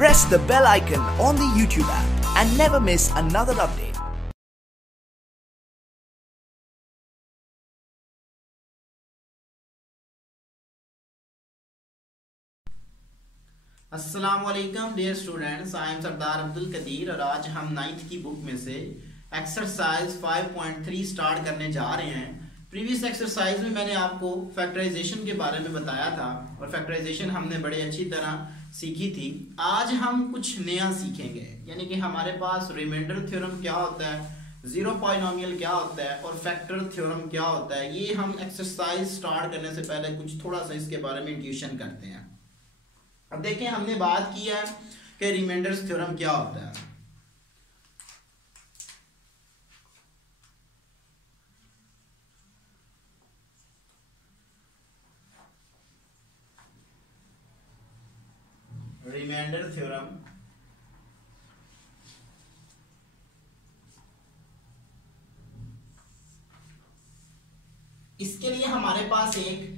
Press the bell icon on the YouTube app and never miss another update. अस्सलामुअलैकुम dear students, I am सरदार अब्दुल कदीर और आज हम 9th की book में से एक्सरसाइज 5.3 स्टार्ट करने जा रहे हैं। प्रीवियस एक्सरसाइज में मैंने आपको फैक्टराइजेशन के बारे में बताया था और फैक्टराइजेशन हमने बड़े अच्छी तरह सीखी थी। आज हम कुछ नया सीखेंगे, यानी कि हमारे पास रिमाइंडर थ्योरम क्या होता है, जीरो पॉलिनोमियल क्या होता है और फैक्टर थ्योरम क्या होता है। ये हम एक्सरसाइज स्टार्ट करने से पहले कुछ थोड़ा सा इसके बारे में इंट्यूशन करते हैं। अब देखें, हमने बात की है कि रिमाइंडर्स थ्योरम क्या होता है। रिमाइंडर थ्योरम इसके लिए हमारे पास एक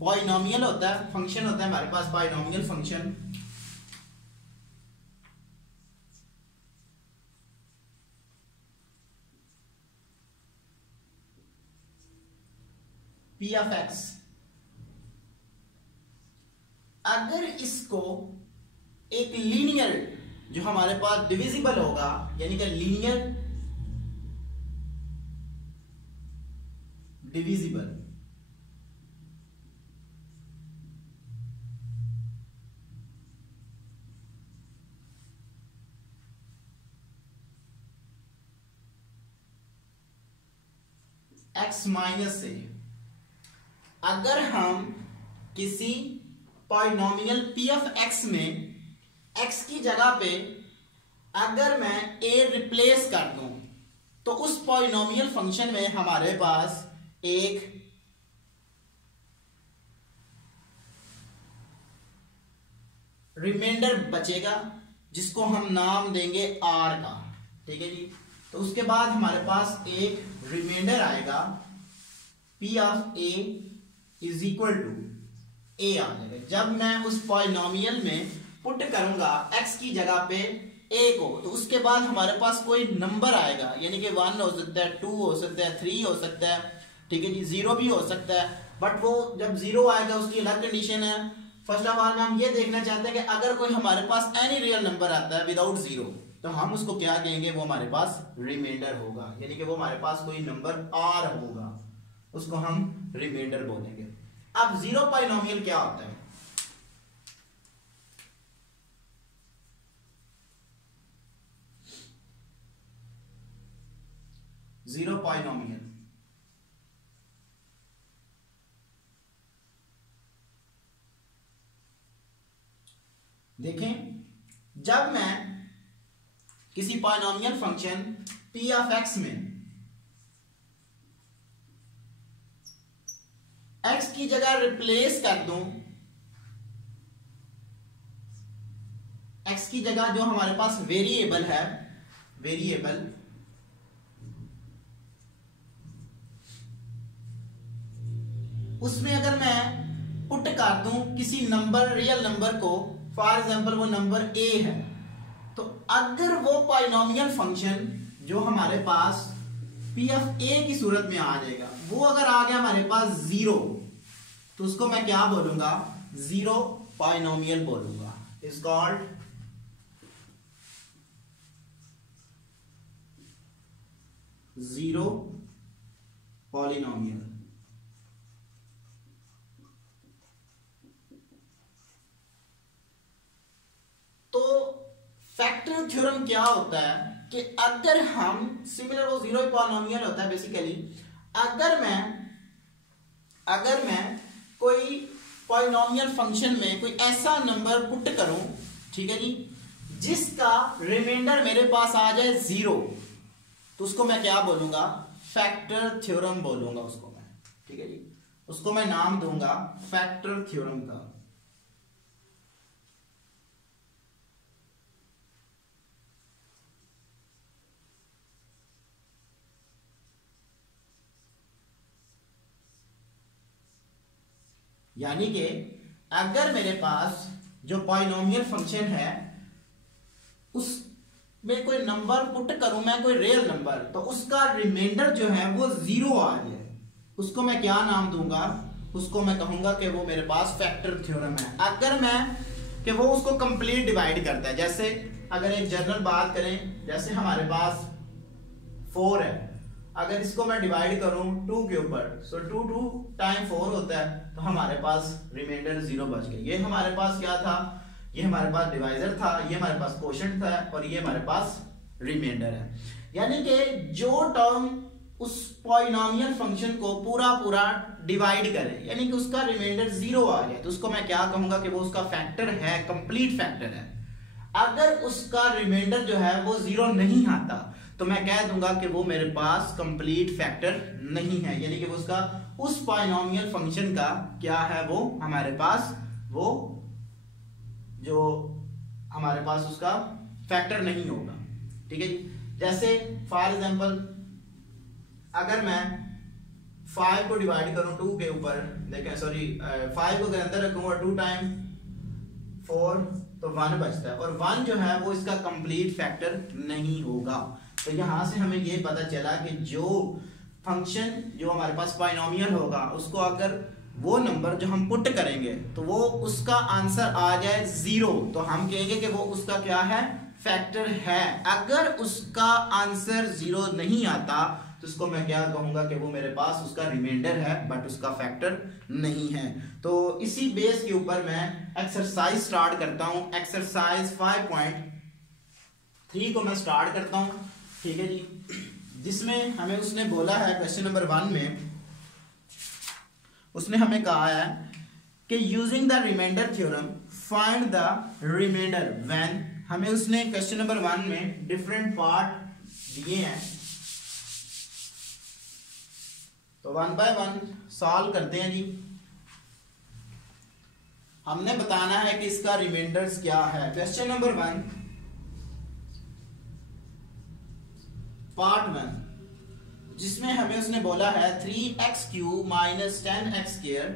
पॉलिनोमियल होता है, फंक्शन होता है हमारे पास polynomial function. P of X. अगर इसको एक लीनियर जो हमारे पास डिविजिबल होगा, यानी कि लीनियर डिविजिबल, एक्स माइनस ए, अगर हम किसी पॉलिनोमियल पी ऑफ एक्स में एक्स की जगह पे अगर मैं ए रिप्लेस कर दूं तो उस पॉलिनोमियल फंक्शन में हमारे पास एक रिमाइंडर बचेगा जिसको हम नाम देंगे आर का। ठीक है जी। तो उसके बाद हमारे पास एक रिमाइंडर आएगा P of A is equal to A आ जाएगा। जब मैं उस पॉलिनोमियल में पुट करूंगा एक्स की जगह पे ए को, तो उसके बाद हमारे पास कोई नंबर आएगा, यानी कि 1 हो सकता है, 2 हो सकता है, 3 हो सकता है, ठीक है जी, 0 भी हो सकता है। बट वो जब 0 आएगा उसकी अलग कंडीशन है। फर्स्ट ऑफ ऑल में हम ये देखना चाहते हैं कि अगर कोई हमारे पास एनी रियल नंबर आता है विदाउट 0, तो हम उसको क्या कहेंगे, वो हमारे पास रिमाइंडर होगा, यानी कि वो हमारे पास कोई नंबर आर होगा, उसको हम रिमाइंडर बोलेंगे। अब जीरो पॉलिनोमियल क्या होता है? जीरो पॉलिनोमियल देखें, जब मैं किसी polynomial function p of x में x की जगह रिप्लेस कर दूं, x की जगह जो हमारे पास वेरिएबल है, वेरिएबल उसमें अगर मैं पुट कर दूं किसी नंबर, रियल नंबर को, फॉर एग्जांपल वो नंबर a है, तो अगर वो पॉलिनोमियल फंक्शन जो हमारे पास p ऑफ a की सूरत में आ जाएगा, वो अगर आ गया हमारे पास 0, तो उसको मैं क्या बोलूंगा, जीरो पॉलिनोमियल बोलूंगा। Is called zero polynomial. तो फैक्टर थ्योरम क्या होता है कि अगर हम सिमिलर, वो जीरो पॉलिनोमियल होता है बेसिकली, अगर मैं कोई पॉलिनोमियल फंक्शन में कोई ऐसा नंबर पुट करूं, ठीक है जी, जिसका रिमाइंडर मेरे पास आ जाए 0, तो उसको मैं क्या बोलूंगा, फैक्टर थ्योरम बोलूंगा उसको मैं। ठीक है जी, उसको मैं नाम दूंगा फैक्टर थ्योरम का। यानी कि अगर मेरे पास जो पॉलिनोमियल फंक्शन है उसमें कोई नंबर पुट करूं मैं, कोई रियल नंबर, तो उसका रिमाइंडर जो है वो 0 आ जाए, उसको मैं क्या नाम दूंगा, उसको मैं कहूंगा कि वो मेरे पास फैक्टर थ्योरम है। अगर मैं कि वो उसको कंप्लीट डिवाइड करता है, जैसे अगर एक जनरल बात करें, जैसे हमारे पास 4 है, अगर इसको मैं डिवाइड करूं 2 के ऊपर, सो 2 टाइम 4 होता है, तो हमारे पास रिमाइंडर 0 बच गया। ये हमारे पास क्या था, ये हमारे पास डिवाइजर था, ये हमारे पास क्वोशंट था, और ये हमारे पास रिमाइंडर है। यानी कि जो टर्म उस पॉलिनोमियल फंक्शन को पूरा डिवाइड करे, यानी कि उसका रिमाइंडर 0 आ जाए, तो उसको मैं क्या कहूंगा कि वो उसका फैक्टर है, कंप्लीट फैक्टर है। अगर उसका रिमाइंडर जो है वो 0 नहीं आता, तो मैं कह दूंगा कि वो मेरे पास कंप्लीट फैक्टर नहीं है, यानी कि वो उसका उस पॉलिनोमियल फंक्शन का क्या है, वो हमारे पास वो जो हमारे पास उसका फैक्टर नहीं होगा। ठीक है जी। जैसे फॉर एग्जांपल अगर मैं 5 को डिवाइड करूं 2 के ऊपर, देखें सॉरी 5 को अगर अंदर रखूंगा 2 टाइम 4 तो 1 बचता है, और 1 जो है वो इसका कंप्लीट फैक्टर नहीं होगा। तो यहां से हमें ये पता चला कि जो फंक्शन जो हमारे पास पॉलिनोमियल होगा, उसको अगर वो नंबर जो हम पुट करेंगे तो वो उसका आंसर आ जाए 0, तो हम कहेंगे कि वो उसका क्या है, फैक्टर है। अगर उसका आंसर 0 नहीं आता, तो उसको मैं क्या कहूंगा कि वो मेरे पास उसका रिमाइंडर है, बट उसका फैक्टर नहीं है। तो इसी बेस के ऊपर मैं एक्सरसाइज स्टार्ट करता हूं। एक्सरसाइज 5.3 को मैं स्टार्ट करता हूं। ठीक है जी, जिसमें हमें उसने बोला है क्वेश्चन नंबर 1 में उसने हमें कहा है कि using the remainder theorem find the remainder when, हमें उसने क्वेश्चन नंबर 1 में डिफरेंट पार्ट दिए हैं, तो 1 बाय 1 सॉल्व करते हैं जी। हमने बताना है कि इसका रिमाइंडर्स क्या है। क्वेश्चन नंबर 1 पार्ट 1, जिसमें हमें उसने बोला है 3x³ minus 10x²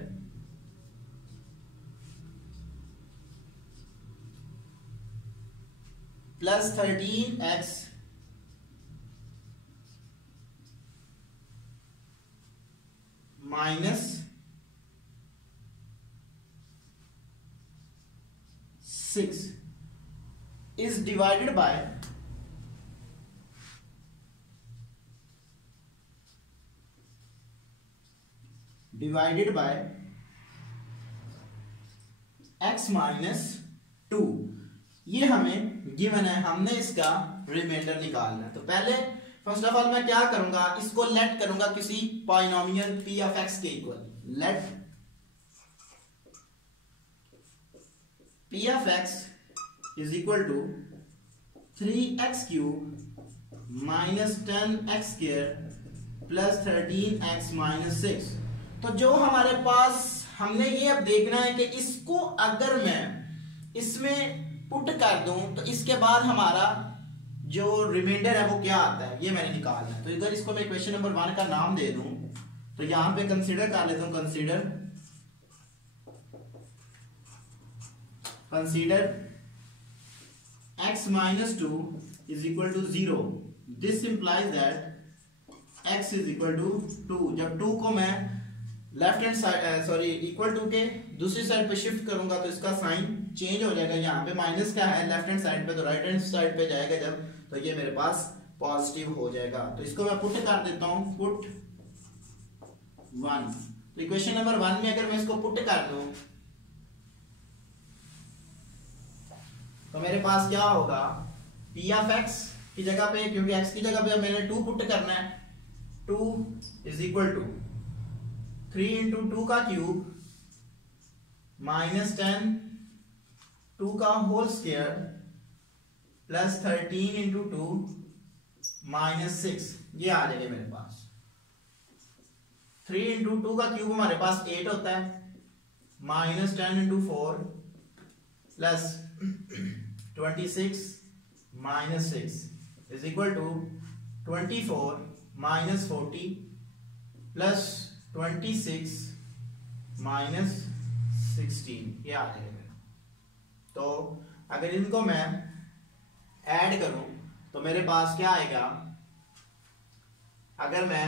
plus 13x minus 6 is divided by x minus 2। ये हमें गिवन है, हमने इसका रिमाइंडर निकालना है। तो पहले फर्स्ट ऑफ ऑल मैं क्या करूंगा, इसको लेट करूंगा किसी पॉलिनोमियल p ऑफ x के equal. Let p of x is equal to 3x³ minus 10x² plus 13x minus 6। तो जो हमारे पास हमने ये अब देखना है कि इसको अगर मैं इसमें पुट कर दूं तो इसके बाद हमारा जो रिमाइंडर है वो क्या आता है, ये मैंने निकालना है। तो इधर इसको मैं क्वेश्चन नंबर 1 का नाम दे दूं, तो यहां पे कंसीडर कर लेता हूं, consider x minus 2 is equal to 0। This implies that x is equal to 2। जब 2 को मैं left hand side sorry equal to के दूसरी साइड पे शिफ्ट करूंगा तो इसका साइन चेंज हो जाएगा। यहाँ पे माइनस का है लेफ्ट हैंड साइड पे, तो राइट हैंड साइड पे जाएगा जब, तो ये मेरे पास पॉजिटिव हो जाएगा। तो इसको मैं पुट कर देता हूं, पुट 1। तो इक्वेशन नंबर 1 में अगर मैं इसको पुट कर दूं तो मेरे पास क्या होगा, p ऑफ x की जगह पे, क्योंकि x की जगह पे मैंने 2 पुट करना है, 2 इज इक्वल टू 3 इंटू 2 का क्यूब माइनस 10 2 का whole square plus 13 into 2 minus 6। ये आ जाएगा मेरे पास। 3 इंटू 2 का क्यूब हमारे पास 8 होता है, minus 10 into 4 plus 26 minus 6 is equal to 24 minus 40 plus 26 minus 16। ये आ जाएगा। तो अगर इनको मैं ऐड करूं तो मेरे पास क्या आएगा, अगर मैं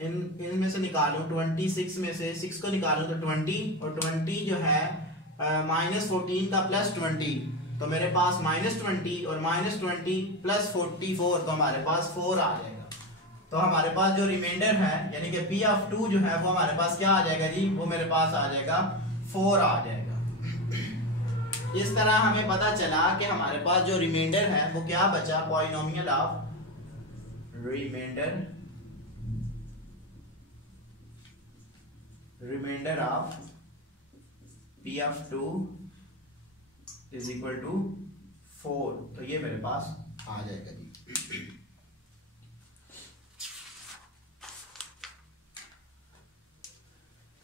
इनमें से निकालूं 26 में से 6 को निकालूं तो 20 और 20 जो है -14 का +20, तो मेरे पास -20 और -20 + 44, तो हमारे पास 4 आ जाएगा। तो हमारे पास जो रिमाइंडर है यानी कि P(2) जो है वो हमारे पास क्या आ जाएगा जी, वो मेरे पास आ जाएगा 4 आ जाएगा। इस तरह हमें पता चला कि हमारे पास जो रिमाइंडर है वो क्या बचा, polynomial of reminder of P(2) = 4, तो ये मेरे पास आ जाएगा जी।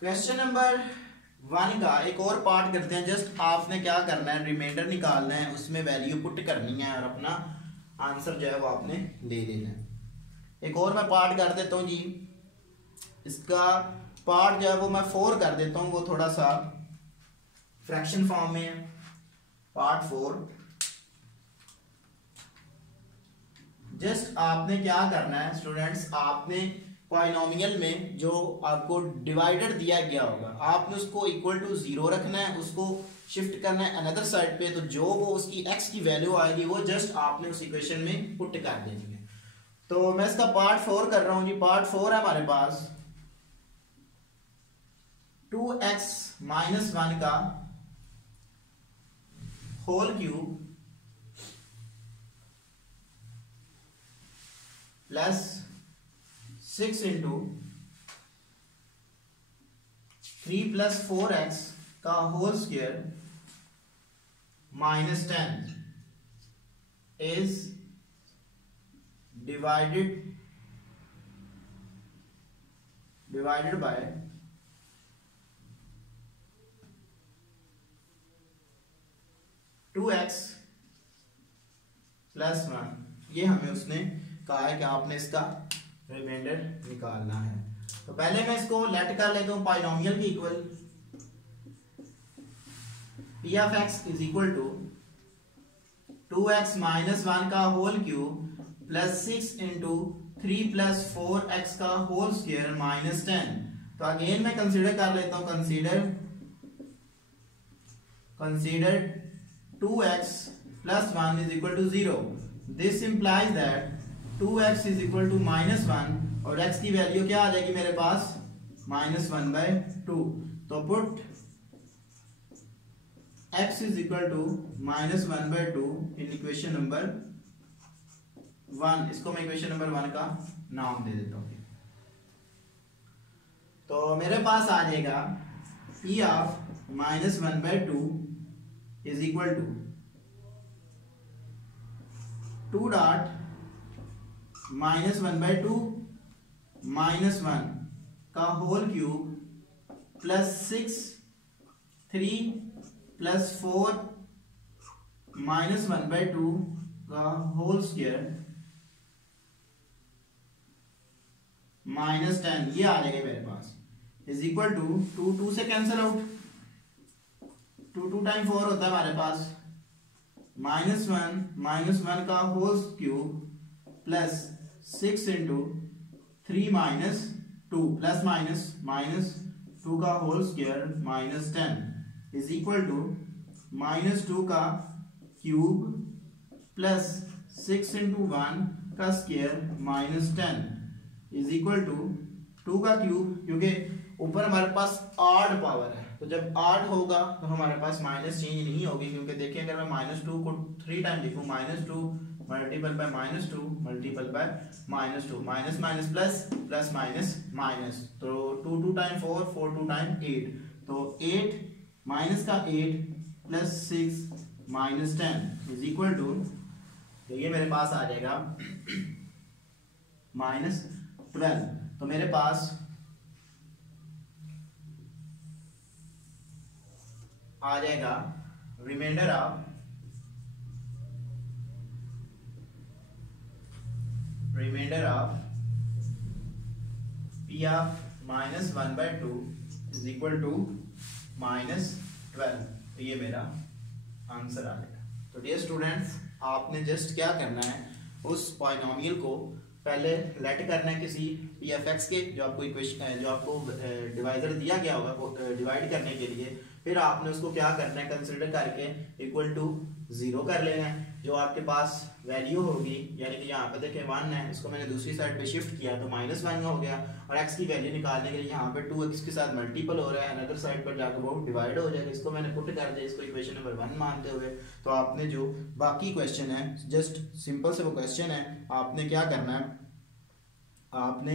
क्वेश्चन नंबर 1 का एक और पार्ट करते हैं। जस्ट आपने क्या करना है, रिमाइंडर निकालना है, उसमें वैल्यू पुट करनी है और अपना आंसर जो है वो आपने दे देना है। एक और मैं पार्ट कर देता हूँ जी, इसका पार्ट जो है वो मैं 4 कर देता हूँ, वो थोड़ा सा फ्रैक्शन फॉर्म में है। पार्ट 4, जस्ट आपने क्या करना है स्टूडेंट्स, आपने पॉलिनोमियल में जो आपको डिवाइडेड दिया गया होगा आपने उसको इक्वल टू 0 रखना है, उसको शिफ्ट करना है अनदर साइड पे, तो जो वो उसकी x की वैल्यू आएगी वो जस्ट आपने उस इक्वेशन में पुट कर देनी है। तो मैं इसका पार्ट 4 कर रहा हूं जी। पार्ट 4 है हमारे पास 2x - 1 का होल क्यूब प्लस 6 × 3 + 4x का whole square -10 is divided by 2x + 1। ये हमें उसने कहा है कि आपने इसका रिमाइंडर निकालना है। तो पहले मैं इसको लेट कर लेता हूं पॉलिनोमियल की इक्वल। P(x) = 2x - 1 का होल क्यूब प्लस 6 × 3 + 4x का होल स्क्वायर -10। तो अगेन मैं कंसीडर कर लेता हूं, consider 2x + 1 = 0। This implies that 2x = -1 और x की वैल्यू क्या आ जाएगी मेरे पास, -1/2। तो put x = -1/2 in equation number 1। इसको मैं इक्वेशन नंबर 1 का नाम दे देता हूं। तो मेरे पास आ जाएगा P (-1/2) = 2 डॉट -1/2 -1 का होल क्यूब प्लस 6 3 + 4 -1/2 का होल स्क्वायर -10, ये आ जाएगा मेरे पास, = 2 से कैंसिल आउट, 2 टाइम 4 होता है हमारे पास, -1 का होल क्यूब प्लस 6 × 3 - 2 प्लस -2 का होल स्क्वायर -10 = -2 का क्यूब प्लस 6 × 1 का स्क्वायर -10 = 2 का क्यूब, क्योंकि ऊपर हमारे पास ऑड पावर है, तो जब ऑड होगा तो हमारे पास माइनस चेंज नहीं होगी, क्योंकि देखिए अगर मैं -2 को 3 टाइम लिखूं, -2 multiple bye -2 multiple bye -2, minus minus plus plus minus minus, तो 2 टाइम 4 4 2 टाइम 8, तो 8 माइनस का 8 प्लस 6 -10 = तो ये मेरे पास आ जाएगा -12। तो मेरे पास आ जाएगा रिमाइंडर ऑफ P (-1/2) = -12। तो ये मेरा आंसर आ जाएगा। तो डियर स्टूडेंट्स, आपने जस्ट क्या करना है, उस पॉलिनोमियल को पहले लेट करना है किसी पी एफ एक्स के, जो आपको इक्वेशन जो आपको डिवाइजर दिया गया होगा डिवाइड करने के लिए। फिर आपने उसको क्या करना है, कंसिडर करके इक्वल टू 0 कर लेना है। जो आपके पास वैल्यू होगी, यानी कि यहाँ पे देखें 1 है, इसको मैंने दूसरी साइड पे शिफ्ट किया तो -1 हो गया, और x की वैल्यू निकालने के लिए यहाँ पे 2x के साथ मल्टीपल हो रहा है, अनदर साइड पर जाकर वो डिवाइड हो जाएगा। इसको मैंने पुट कर दिया, इसको इक्वेशन नंबर 1 मानते हुए। तो आपने जो बाकी क्वेश्चन है, जस्ट सिंपल से वो क्वेश्चन है, आपने क्या करना है, आपने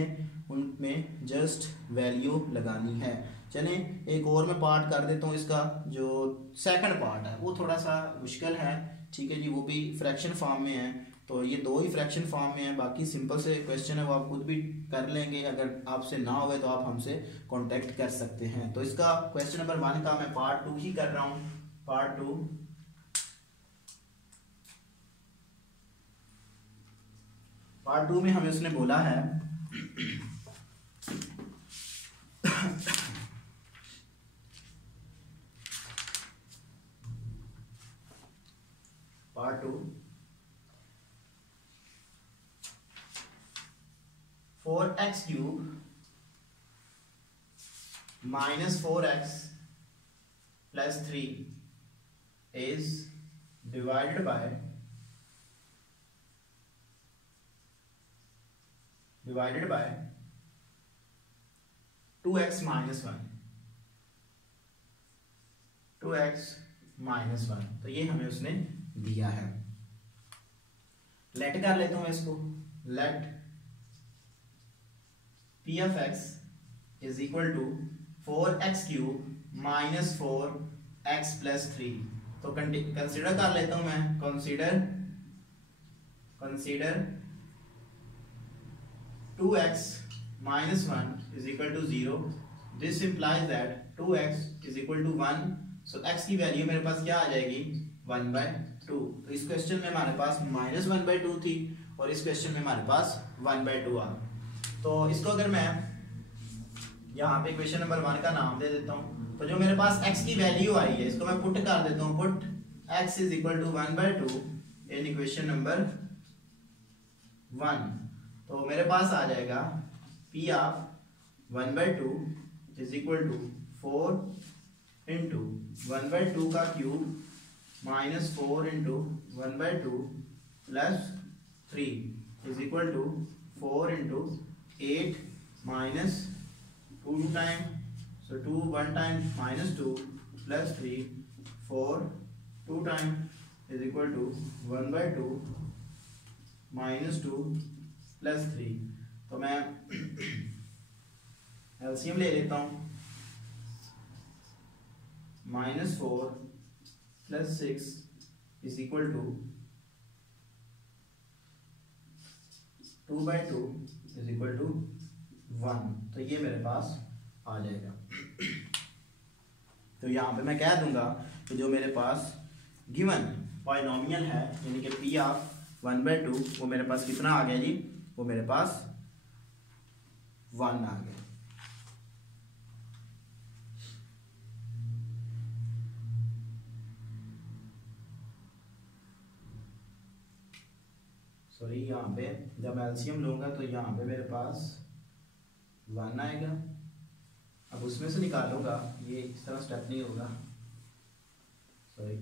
उनमें जस्ट वैल्यू लगानी है। चले एक और मैं पार्ट कर देता हूँ, इसका जो सेकंड पार्ट है वो थोड़ा सा मुश्किल है, ठीक है जी, वो भी फ्रैक्शन फॉर्म में है। तो ये 2 ही फ्रैक्शन फॉर्म में है, बाकी सिंपल से क्वेश्चन है वो आप खुद भी कर लेंगे। अगर आपसे ना हुए तो आप हमसे कांटेक्ट कर सकते हैं। तो इसका क्वेश्चन नंबर 1 का मैं पार्ट 2 ही कर रहा हूँ। पार्ट 2 में हमें उसने बोला है part 2 4x cube -4x plus 3 is divided by 2x minus 1। 2x minus 1, तो ये हमें उसने दिया है। लेट कर लेता हूं इसको, let p of x is equal to 4x cube -4x plus 3। तो कंसीडर कर लेता हूं मैं, consider 2x minus 1 is equal to 0। This implies that 2x is equal to 1। So x की वैल्यू मेरे पास क्या आ जाएगी, 1/2। तो इस क्वेश्चन में हमारे पास -1/2 थी, और इस क्वेश्चन में हमारे पास 1/2 आ। तो इसको अगर मैं यहाँ पे क्वेश्चन नंबर 1 का नाम दे देता हूँ, तो जो मेरे पास x की वैल्यू आई है इसको मैं पुट कर देता हूँ, put x is equal to 1/2 in equation number 1। तो मेरे पास आ जाएगा p of 1/2 is equal to 4 into 1/2 का cube -4 into 1/2 plus 3 is equal to 4 into 8 minus 2 time, so 2 1 time -2 plus 3 4 2 time is equal to 1/2 -2 plus 3। तो मैं LCM ले लेता हूँ, -4 plus 6 is equal to 2/2 is equal to 1। तो ये मेरे पास आ जाएगा। तो यहाँ पे मैं कह दूंगा कि जो मेरे पास गिवन पॉलिनोमियल है, यानी कि p ऑफ 1/2, वो मेरे पास कितना आ गया जी, वो मेरे पास 1 आ गया। सॉरी, यहाँ पे जब एलसीएम लूंगा तो यहाँ पे मेरे पास 1 आएगा। अब उसमें से निकालूंगा, ये इस तरह स्टेप नहीं होगा, सॉरी।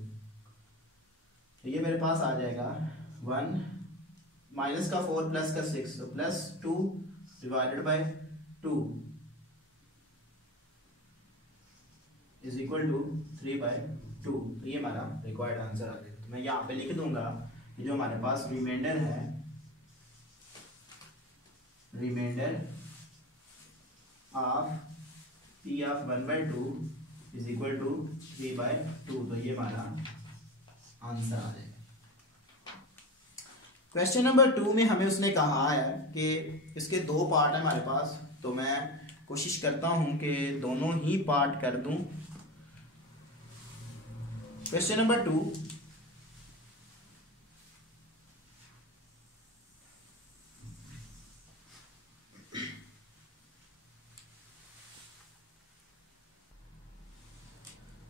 तो ये मेरे पास आ जाएगा 1 माइनस का 4 प्लस का 6, तो +2 divided by 2 is equal to 3/2। तो ये हमारा रिक्वायर्ड आंसर आ गया। तो मैं यहाँ पे लिख दूंगा कि जो हमारे पास रिमाइंडर है, remainder of p of 1/2 is equal to 3/2। तो ये हमारा आंसर आ जाएगा। क्वेश्चन नंबर 2 में हमें उसने कहा है कि इसके 2 पार्ट है हमारे पास, तो मैं कोशिश करता हूं कि दोनों ही पार्ट कर दूं। Question number 2,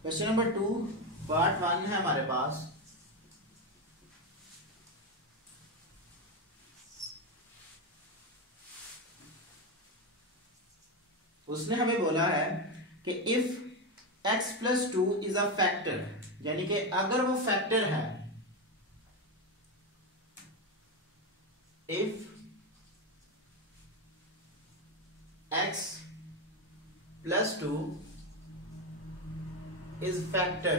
question number 2 part 1 है हमारे पास। उसने हमें बोला है कि if x plus 2 is a factor, यानी कि अगर वो फैक्टर है, if x plus 2 is factor,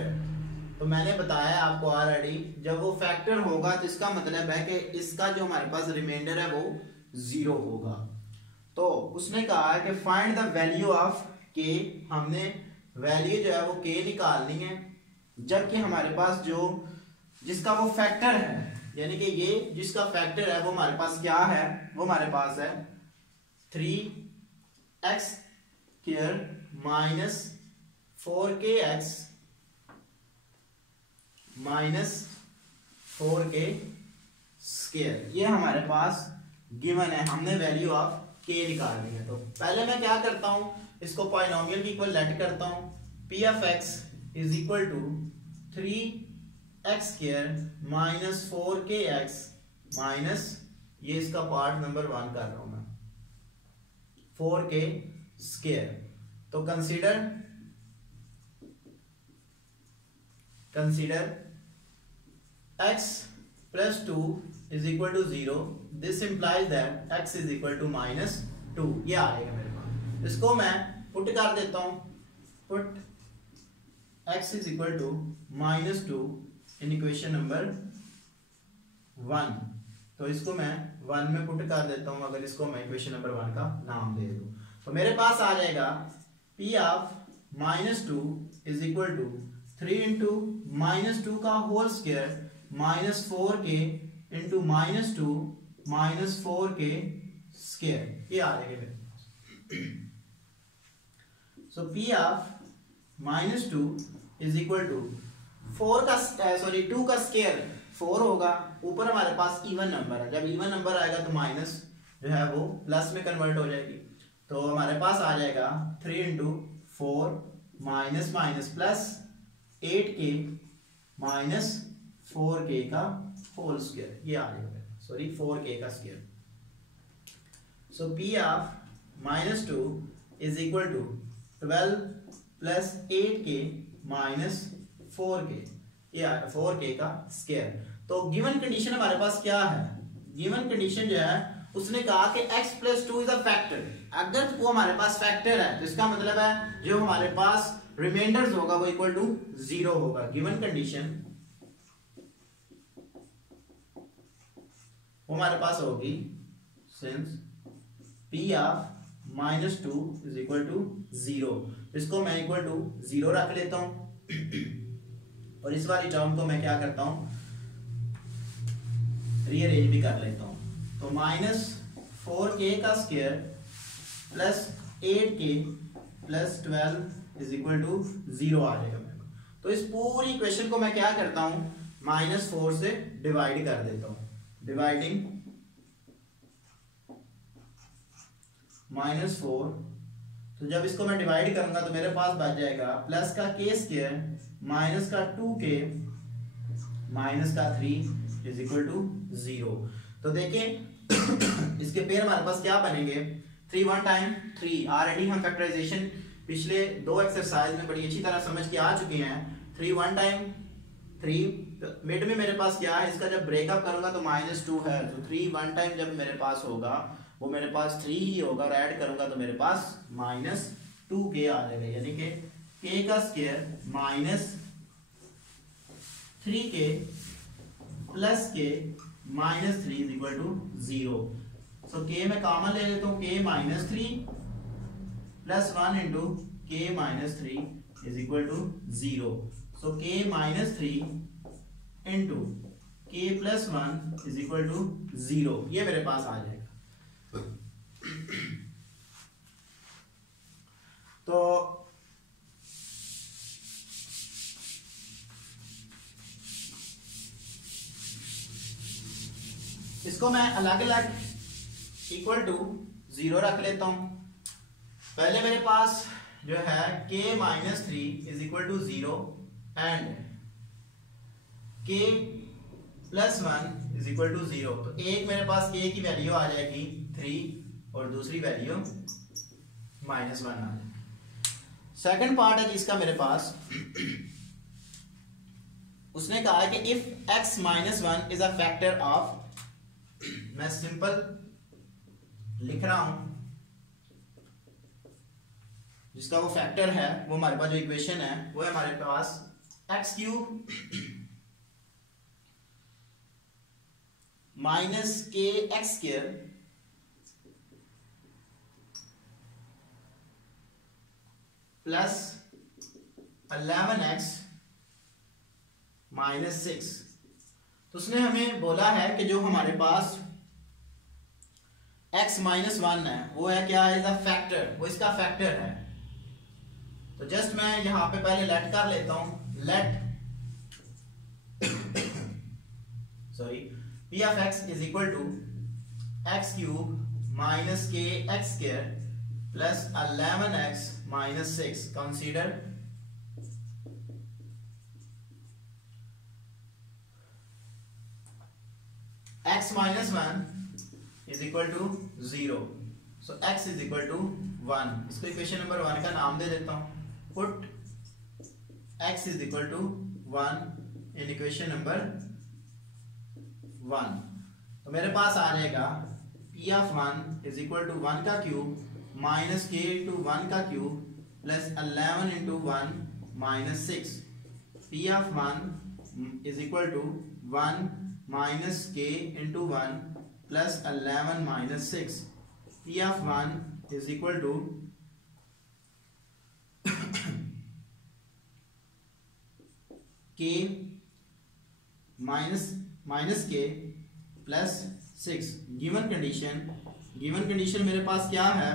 तो मैंने बताया आपको ऑलरेडी, जब वो फैक्टर होगा तो इसका मतलब है कि इसका जो हमारे पास रिमाइंडर है वो 0 होगा। तो उसने कहा है कि find the value of k, हमने वैल्यू जो है वो k निकालनी है, जबकि हमारे पास जो जिसका वो फैक्टर है, यानी कि ये जिसका फैक्टर है वो हमारे पास क्या है, वो हमारे पास है 3x square minus 4kx minus 4k square, ये हमारे पास गिवन है, हमने वैल्यू ऑफ k निकालनी है। तो पहले मैं क्या करता हूं, इसको पॉलिनोमियल की इक्वल लेट करता हूं, p of x is equal to 3x square minus 4kx minus, ये इसका पार्ट नंबर 1 कर रहा हूं मैं, 4k स्क्वायर। तो consider x plus 2 is equal to 0. This implies that x is equal to minus 2. ये आ जाएगा मेरे पास, इसको मैं पुट कर देता हूं, put x is equal to minus 2 in equation number 1। तो इसको मैं 1 में पुट कर देता हूं, अगर इसको मैं इक्वेशन नंबर 1 का नाम दे दूं तो मेरे पास आ जाएगा p of minus 2 is equal to 3 into minus 2 का whole square minus 4k into minus 2 minus 4k square, ये आ जाएगा मेरे पास। So p of minus 2 is equal to 2 का स्क्वायर 4 होगा, ऊपर हमारे पास इवन नंबर है, जब इवन नंबर आएगा तो माइनस जो है वो प्लस में कन्वर्ट हो जाएगी, तो हमारे पास आ जाएगा 3 into 4 minus minus plus 8k minus 4k का होल स्क्वायर, ये आ जाएगा, सॉरी 4k का square. So p of minus 2 is equal to 12 plus 8k minus 4k, ये 4k का स्क्वायर। तो गिवन कंडीशन हमारे पास क्या है, गिवन कंडीशन जो है उसने कहा कि x plus 2 is a factor, अगर वो हमारे पास फैक्टर है तो इसका मतलब है जो हमारे पास रिमाइंडर्स होगा वो इक्वल टू 0 होगा। गिवन कंडीशन वो हमारे पास होगी since p of minus 2 is equal to 0, इसको मैं इक्वल टू 0 रख लेता हूं और इस वाली टर्म को मैं क्या करता हूं, रीअरेंज भी कर लेता हूं। तो माइनस 4k का square plus 8k plus 12 is equal to 0 आ जाएगा मेरे को। तो इस पूरी इक्वेशन को मैं क्या करता हूं, माइनस 4 से डिवाइड कर देता हूं, डिवाइडिंग माइनस 4, तो जब इसको मैं डिवाइड करूंगा तो मेरे पास बच जाएगा प्लस का k स्क्वायर माइनस का 2k माइनस का 3 इज इक्वल टू 0। तो देखें इसके पेयर हमारे पास क्या बनेंगे, 3 1 टाइम 3, ऑलरेडी हम फैक्टराइजेशन पिछले 2 एक्सरसाइज में बड़ी अच्छी तरह समझ के आ चुके हैं। 3 1 टाइम 3, मिड में मेरे पास क्या है, इसका जब ब्रेकअप करूंगा तो माइनस 2 है, तो 3 1 टाइम जब मेरे पास होगा वो मेरे पास 3 ही होगा, और ऐड करूंगा तो मेरे पास माइनस 2k आ जाएगा, यानी कि k का square minus 3k plus k minus 3 is equal to 0। So k मैं कॉमन ले लेता हूं, k minus 3 plus 1 into k minus 3 is equal to 0। So k minus 3 into k plus 1 is equal to 0, ये मेरे पास आ जाएगा। तो इसको मैं अलग अलग इक्वल टू 0 रख लेता हूं। पहले मेरे पास जो है k minus 3 is equal to 0 and k plus 1 is equal to 0। तो एक मेरे पास k की वैल्यू आ जाएगी 3 और दूसरी वैल्यू -1 आ जाए। सेकंड पार्ट है जिसका मेरे पास, उसने कहा है कि if x -1 is a factor of, मैं सिंपल लिख रहा हूं, जिसका वो फैक्टर है, वो हमारे पास जो इक्वेशन है वो है हमारे पास x³ -kx² प्लस 11x -6। तो उसने हमें बोला है कि जो हमारे पास x -1 है वो है क्या है, इज अ फैक्टर, वो इसका फैक्टर है। तो जस्ट मैं यहां पे पहले लेट कर लेता हूं, let sorry p of x is equal to x³ -kx² plus 11x -6. Consider x -1 is equal to 0, so x is equal to 1. इसको इक्वेशन नंबर 1 का नाम दे देता हूं, put x is equal to 1 in equation number 1। तो मेरे पास आ जाएगा p of 1 is equal to 1 का क्यूब माइनस k into 1 का cube plus 11 into 1 minus 6। p of 1 is equal to 1 minus k into 1 plus 11 minus 6। p of 1 is equal to k minus k plus 6। Given condition मेरे पास क्या है,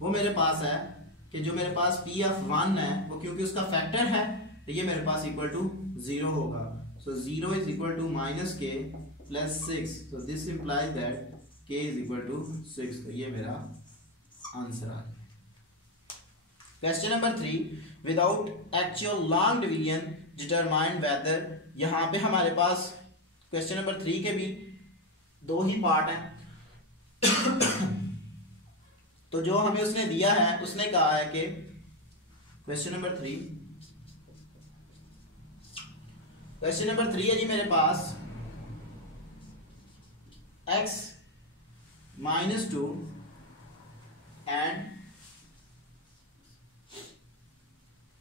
वो मेरे पास है कि जो मेरे पास p of 1 है वो क्योंकि उसका फैक्टर है तो ये मेरे पास इक्वल टू 0 होगा। So 0 is equal to minus k plus 6। तो this implies that k is equal to 6। तो ये मेरा आंसर आ गया। Question number 3, without actual long division determine whether. यहां पे हमारे पास क्वेश्चन नंबर 3 के भी 2 ही पार्ट हैं। तो जो हमें उसने दिया है, उसने कहा है कि क्वेश्चन नंबर 3 है जी मेरे पास x -2 and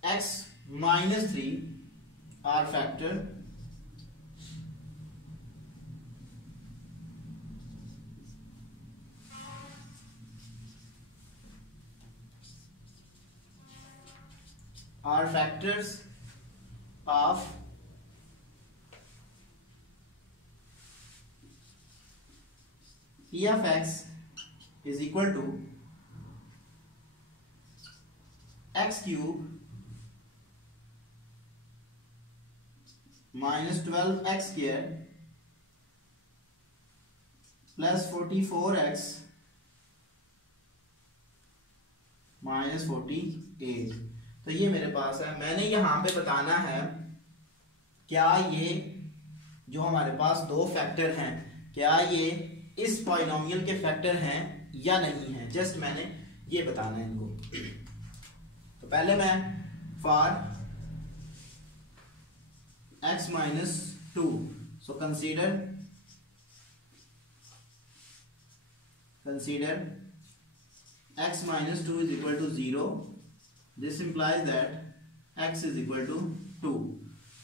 x -3 are factor are factors of p of x is equal to x³ minus 12x² plus 44x minus 48। तो ये मेरे पास है। मैंने यहां पे बताना है क्या ये जो हमारे पास 2 फैक्टर हैं क्या ये इस पॉलिनोमियल के फैक्टर हैं या नहीं है, जस्ट मैंने ये बताना है इनको। तो पहले मैं for x -2, so consider x -2 is equal to 0। This implies that x is equal to 2।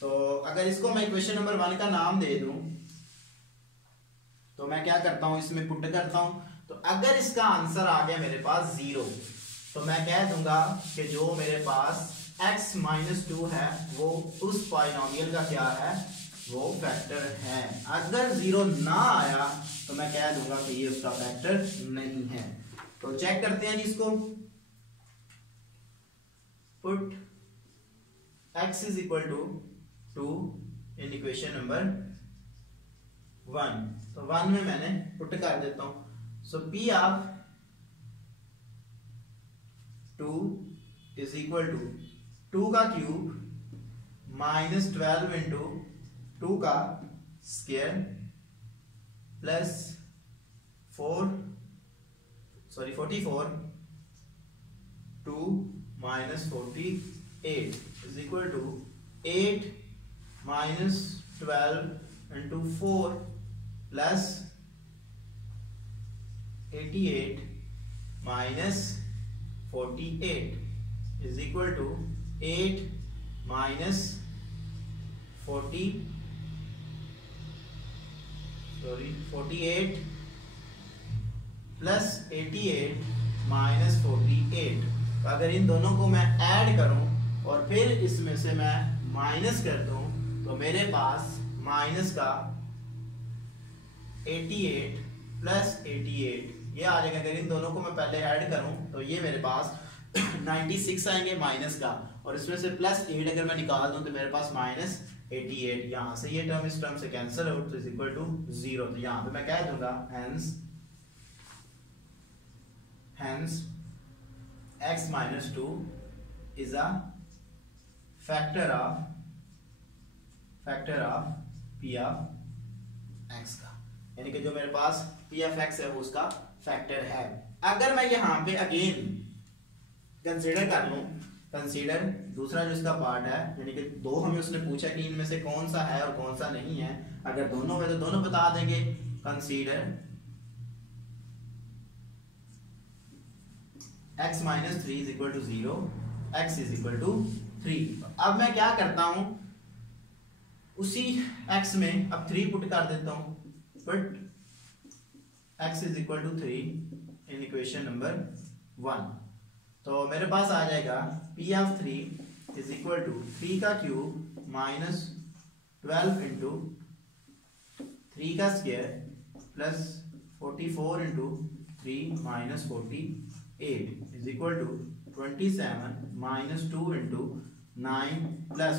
तो अगर इसको मैं इक्वेशन नंबर 1 का नाम दे दूं तो मैं क्या करता हूं, इसमें पुट करता हूं। तो अगर इसका आंसर आ गया मेरे पास 0 तो मैं कह दूंगा कि जो मेरे पास x -2 है वो उस पॉलिनोमियल का क्या है, वो फैक्टर है। अगर 0 ना आया तो मैं कह दूंगा कि ये उसका फैक्टर नहीं है। तो चेक करते हैं जी इसको। Put x is equal to 2 in equation number 1। तो 1 में मैंने पुट कर देता हूं। सो p of 2 is equal to 2 का क्यूब -12 into 2 का square plus 44 2 minus 48 is equal to 8 minus 12 into 4 plus 88 minus 48 is equal to 8 minus 48 plus 88 minus 48। तो अगर इन दोनों को मैं ऐड करूं और फिर इसमें से मैं माइनस कर दूं तो मेरे पास माइनस का 88 प्लस 88 ये आ जाएगा। अगर इन दोनों को मैं पहले ऐड करूं तो ये मेरे पास 96 आएंगे माइनस का, और इसमें से प्लस 8 अगर मैं निकाल दूं तो मेरे पास माइनस 88। यहां से ये टर्म इस टर्म से कैंसिल आउट, तो इज इक्वल टू 0। तो यहां पे मैं कह दूंगा hence x minus 2 is a factor of p of x का, यानी कि जो मेरे पास p of x है वो उसका फैक्टर है। अगर मैं यहाँ पे अगेन कंसीडर कर लूं, कंसीडर दूसरा जो इसका पार्ट है, यानी कि दो हमें उसने पूछा कि इनमें से कौन सा है और कौन सा नहीं है। अगर दोनों है तो दोनों बता देंगे। Consider x minus 3 is equal to 0, x is equal to 3। अब मैं क्या करता हूं, उसी x में अब 3 पुट कर देता हूं, but x is equal to 3 in equation number 1। तो मेरे पास आ जाएगा p of 3 is equal to 3 का क्यूब माइनस 12 इंटू 3 का square plus 44 into 3 minus 48 is equal to 27 minus 2 into 9 plus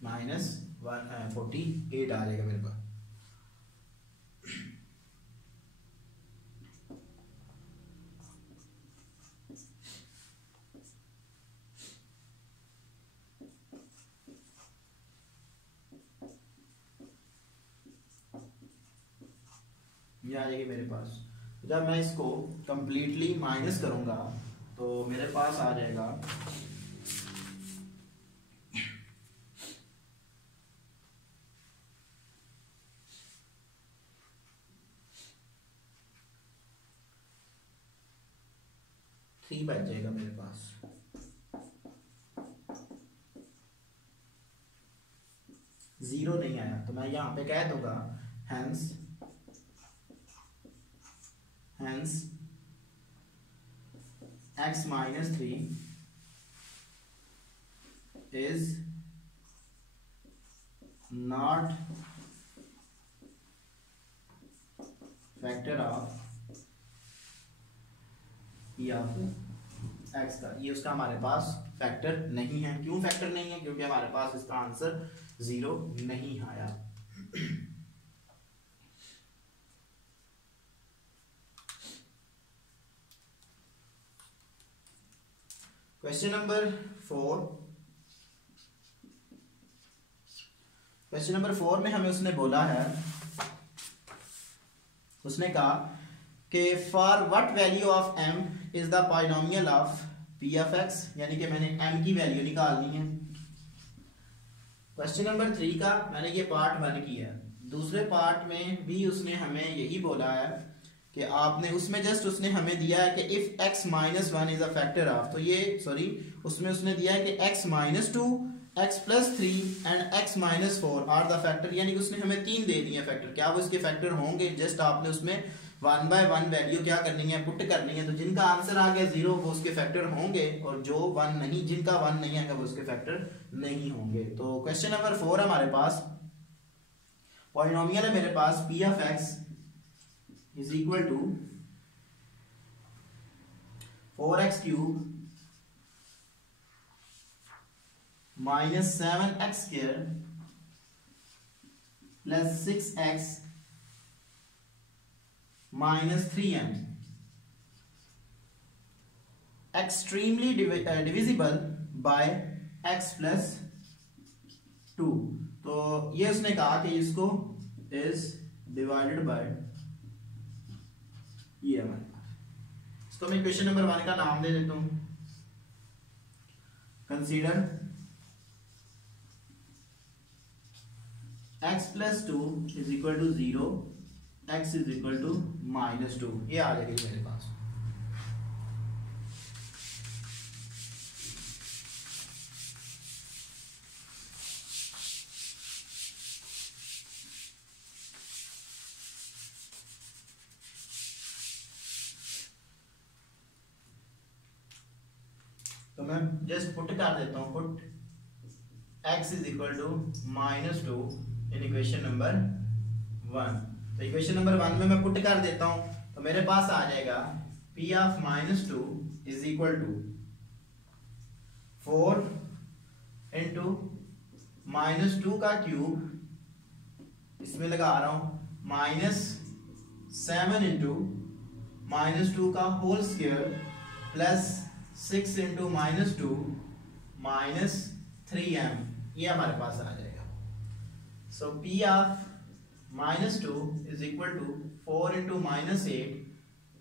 minus 48 आ जाएगा मेरे पास। ये आ जाएगी मेरे पास। जब मैं इसको कंप्लीटली माइनस करूंगा तो मेरे पास आ जाएगा थ्री बच जाएगा मेरे पास। जीरो नहीं आया तो मैं यहां पे कह दूंगा hence x minus 3 is not factor of p of x का। ये उसका हमारे पास फैक्टर नहीं है। क्यों फैक्टर नहीं है? क्योंकि हमारे पास इसका आंसर 0 नहीं आया। Question number 4। क्वेश्चन नंबर 4 में हमें उसने बोला है, उसने कहा कि for what value of m is the polynomial of p of x, यानी कि मैंने m की वैल्यू निकालनी है। क्वेश्चन नंबर 3 का मैंने ये पार्ट 1 किया। दूसरे पार्ट में भी उसने हमें यही बोला है कि आपने उसमें जस्ट उसने हमें दिया है कि if x minus 1 is a factor of, तो ये सॉरी उसमें उसने दिया है कि x minus 2, x plus 3 and x minus 4 are the factor, यानी कि उसने हमें 3 दे दिए फैक्टर। क्या वो इसके फैक्टर होंगे? जस्ट आपने उसमें 1 बाय 1 वैल्यू क्या करनी है, पुट करनी है। तो जिनका आंसर आ गया 0 वो उसके फैक्टर होंगे, और जो 1 नहीं, जिनका 1 नहीं आएगा वो उसके फैक्टर नहीं होंगे। तो क्वेश्चन नंबर 4 हमारे पास पॉलिनोमियल है मेरे पास p of x is equal to 4x cube minus 7x square plus 6x minus 3m extremely divisible by x plus 2। तो ये उसने कहा कि इसको इज डिवाइडेड बाय, ये हमारे पास, इसको मैं क्वेश्चन नंबर 1 का नाम दे देता हूं, consider x plus 2 is equal to 0, x is equal to -2। ये आ जाएगी मेरे पास। तो मैं जस्ट पुट कर देता हूं, put x is equal to -2 in equation number 1। तो इक्वेशन नंबर 1 में मैं पुट कर देता हूं, तो मेरे पास आ जाएगा p of -2 is equal to 4 into -2 का क्यूब, इसमें लगा रहा हूं -7 इंटू -2 का whole square plus 6 into -2 -3m, ये हमारे पास आ जाएगा। So p of -2 is equal to 4 into -8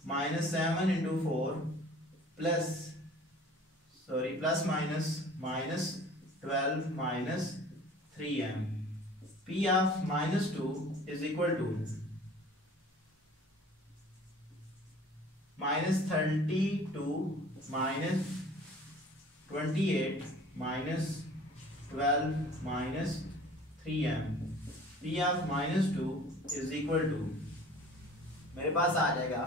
-7 into 4 plus -12 -3m। p of -2 is equal to -32 -28 -12 -3m। p of -2 is equal to मेरे पास आ जाएगा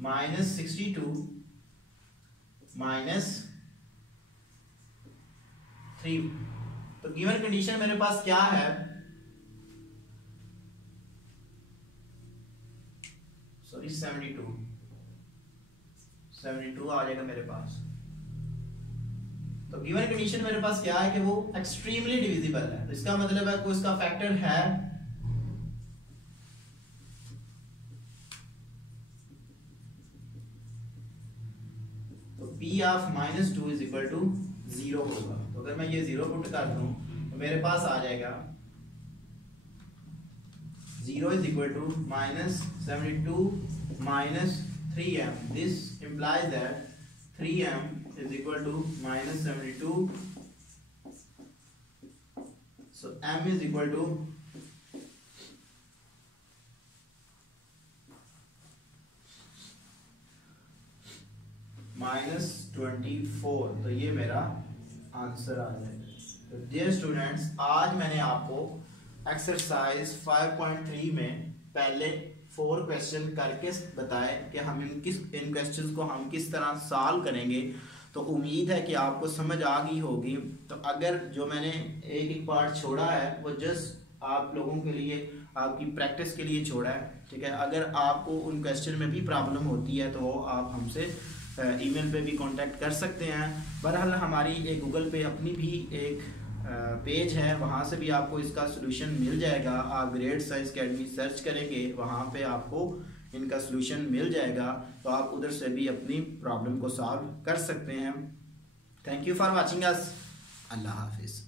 -62 -3। तो गिवन कंडीशन मेरे पास क्या है, सॉरी 72 आ जाएगा मेरे पास। तो गिवन कंडीशन मेरे पास क्या है कि वो एक्सट्रीमली डिविजिबल है, तो इसका मतलब है कोई इसका फैक्टर है। तो p of -2 is equal to 0 होगा। तो अगर मैं ये 0 पुट कर दूं तो मेरे पास आ जाएगा 0 is equal to -72 -3m. This implies that 3m is equal to -72. So m is equal to -24। तो ये मेरा आंसर आ जाएगा। तो डियर स्टूडेंट्स, आज मैंने आपको एक्सरसाइज 5.3 में पहले 4 क्वेश्चन करके बताए कि हम इन क्वेश्चंस को हम किस तरह सॉल्व करेंगे। तो उम्मीद है कि आपको समझ आ गई होगी। तो अगर जो मैंने एक पार्ट छोड़ा है वो जस्ट आप लोगों के लिए, आपकी प्रैक्टिस के लिए छोड़ा है, ठीक है। अगर आपको उन क्वेश्चन में भी प्रॉब्लम होती है तो आप हमसे ईमेल पे भी कांटेक्ट कर सकते हैं। बहरहाल हमारी एक गूगल पे अपनी भी एक पेज है, वहाँ से भी आपको इसका सलूशन मिल जाएगा। आप ग्रेड साइंस अकेडमी सर्च करेंगे, वहाँ पे आपको इनका सलूशन मिल जाएगा। तो आप उधर से भी अपनी प्रॉब्लम को सॉल्व कर सकते हैं। Thank you for watching us. अल्लाह हाफिज़।